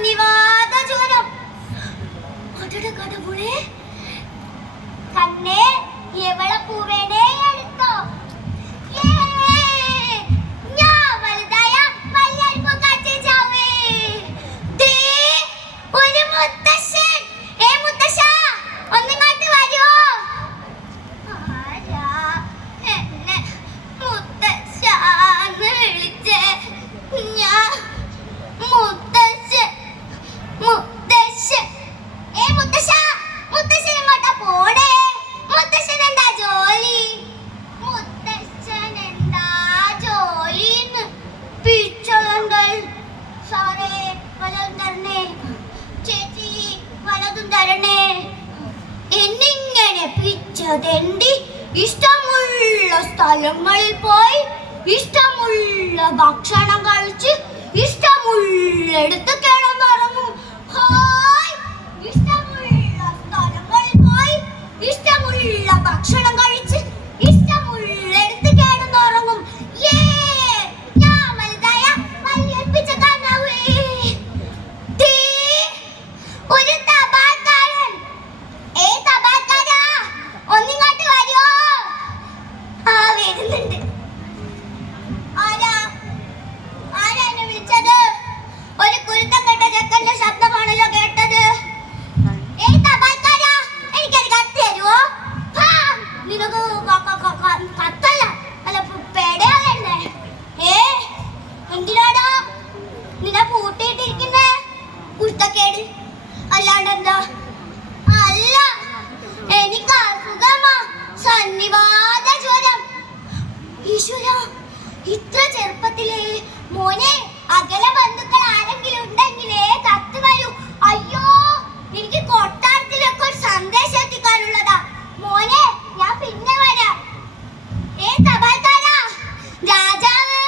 സന്നിവാത ജ്വരം. അടട കടവുളെ കണ്ണേ എവള പൂവേനെ എടുത്തോ. എന്നിങ്ങനെ പിച്ചതെണ്ടി ഇഷ്ടമുള്ള സ്ഥലങ്ങളിൽ പോയി ഇഷ്ടമുള്ള ഭക്ഷണം കഴിച്ച് ഇഷ്ടമുള്ളിടത്ത് കിടന്നുറങ്ങും. ഇഷ്ടമുള്ള സ്ഥലങ്ങളിൽ പോയി ഇഷ്ടമുള്ള ഭക്ഷണം കഴിച്ച് ഇഷ്ടമുള്ളിടത്ത് കിടന്നുറങ്ങും. ഞാൻ വലുതായ വലിയ പിച്ചക്കാരനാവേ. ഒരു തപാൽക്കാരൻ. തപാൽക്കാരാ, ഒന്നിങ്ങോട്ട് വരുമോ? വരുന്നുണ്ട്. ആരാ എന്നെ വിളിച്ചത്? ഒരു കുരുത്തം കെട്ട ചെക്കന്റെ ശബ്ദമാണല്ലോ കേട്ടത്. തപാൽക്കാരാ, എനിക്കൊരു കത്ത് തരുമോ? നിനക്ക് കത്തല്ല, അല്ല പേടയാ തന്നെ. എന്തിനാടാ നിന്നെ പൂട്ടിയിട്ടിരിക്കുന്നേ? കുരുത്തക്കേട് അല്ലാണ്ടെന്താ? അല്ല, എനിക്ക് അസുഖമാ, സന്നിവാത ജ്വരം. ഈശ്വര, ഇത്ര ചെറുപ്പത്തിലേ മോനെ അകല ബന്ധുക്കൾ ആരെങ്കിലും ഉണ്ടെങ്കിലേ കത്ത് വരൂ. അയ്യോ, എനിക്ക് കൊട്ടാരത്തിലൊക്കെ ഒരു സന്ദേശം എത്തിക്കാനുള്ളതാ. മോനെ ഞാൻ പിന്നെ വരാം. തപാൽക്കാരാ, രാജാവ്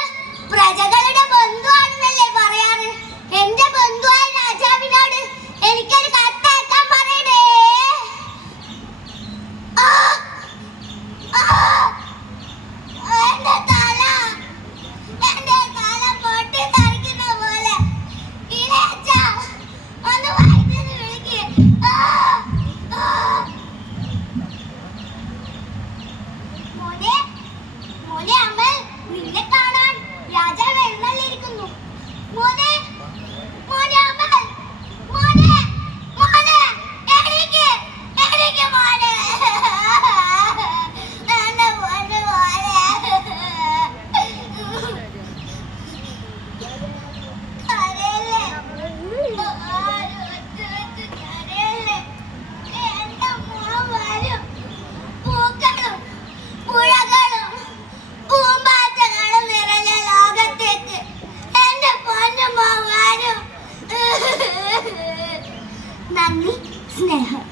പ്രജകളുടെ ബന്ധുവാണെന്നല്ലേ പറയാറ്? എന്റെ ബന്ധുവായ രാജാവിനോട് എനിക്കൊരു കത്തയക്കാൻ പറയണേ. എന്റെ തല പൊട്ടി തെറിക്കുന്ന പോലെ. ഇളയച്ഛാ, ഒന്ന് വൈദ്യുതി വിളിക്ക്. മോനെ അമൽ, നിന്നെ കാണാൻ രാജാവ് എഴുന്നള്ളിയിരിക്കുന്നു. മോനെ അമൽ, മോനെ എണീക്ക് മോനെ. എന്റെ മോനെ കരയല്ലേ, കരയല്ലേ. എന്റെ മോൻ വരും. പൂക്കളും പുഴകളും പൂമ്പാറ്റകളും നിറഞ്ഞ ലോകത്തേക്ക് എന്റെ പൊന്നു മോൻ വരും. നന്ദി, സ്നേഹം.